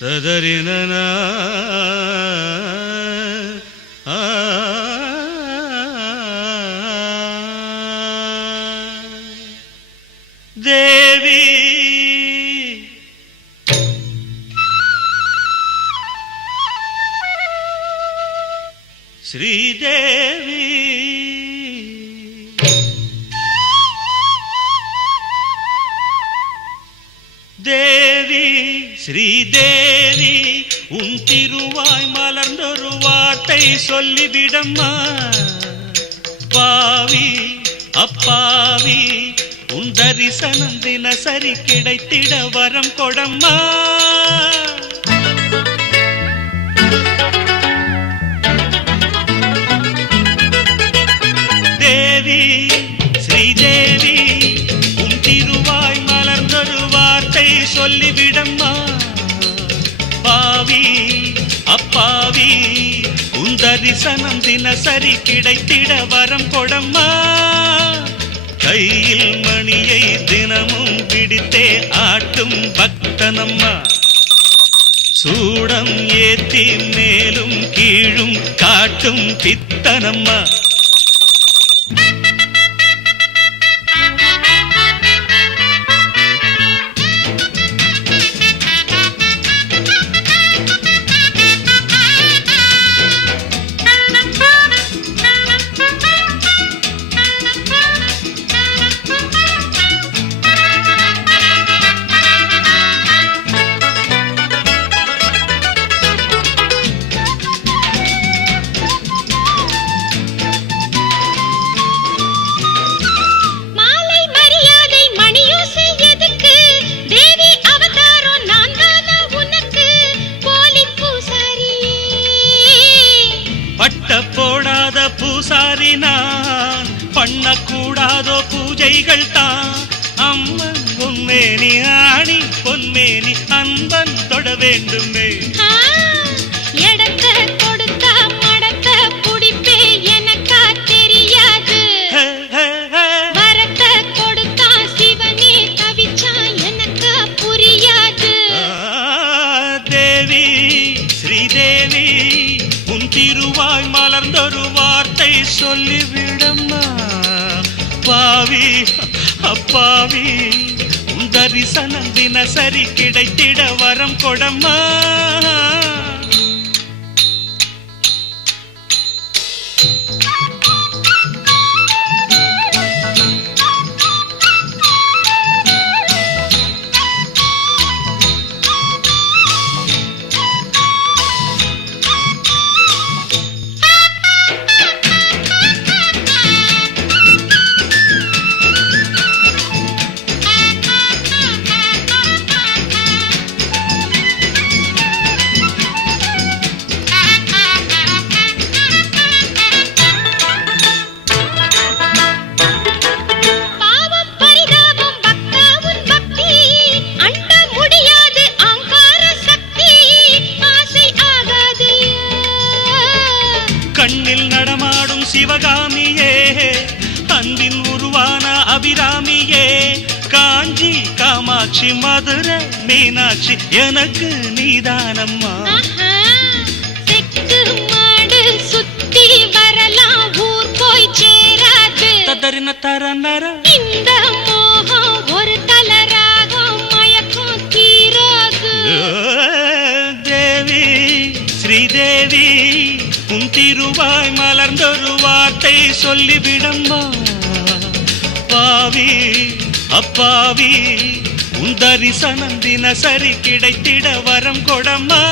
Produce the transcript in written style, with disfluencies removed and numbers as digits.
ததறினனா தேவி ஸ்ரீதேவி தேவி ஸ்ரீதேவி உன் திருவாய் மலர்ந்தொரு வார்த்தை சொல்லிவிடம்மா. பாவி அப்பாவி உன் தரிசனம் தினசரி கிடைத்திட வரம் கொடம்மா. தேவி ஸ்ரீதேவி உன் திருவாய் மலர்ந்தொரு வார்த்தை சொல்லிவிடம்மா. பாவி அப்பாவி உன் தரிசனம் தினசரி கிடைத்திட வரம் கொடம்மா. கையில் மணியை தினமும் பிடித்தே ஆட்டும் பக்தனம்மா. சூடம் ஏத்தி மேலும் கீழும் காட்டும் பித்தனம்மா. போடாத பூசாரி நான் பண்ணக்கூடாதோ பூஜைகள் தான். அம்மன் பொன்மேனி ஆணி பொன்மேனி அன்பன் தொட வேண்டுமே. எடக்க கொடுத்த மடக்க புடிப்பே எனக்கா தெரியாது. வரத்த கொடுத்தா சிவனே தவிச்சா எனக்கா புரியாது. தேவி ஸ்ரீதேவி உன் திருவாய் மலர்ந்தொரு வார்த்தை சொல்லிவிடம்மா. பாவி அப்பாவி உன் தரிசனம் தினசரி கிடைத்திட வரம் கொடம்மா. கண்ணில் நடமாடும் சிவகாமியே அன்பின் உருவான அபிராமியே. காஞ்சி காமாட்சி மதுரை மீனாட்சி எனக்கு நீதானம்மா. செக்கு மாடு சுத்தி வரலாம் ஊர் போய் சேராது. ததறின தரநர இந்த மோகம் ஒரு தலராகம் மயக்கம் தீராது. தேவி ஸ்ரீதேவி உன் திருவாய் மலர்ந்தொரு வார்த்தை சொல்லிவிடம்மா. பாவி அப்பாவி உன் தரிசனம் தினசரி கிடைத்திட வரம் கொடம்மா.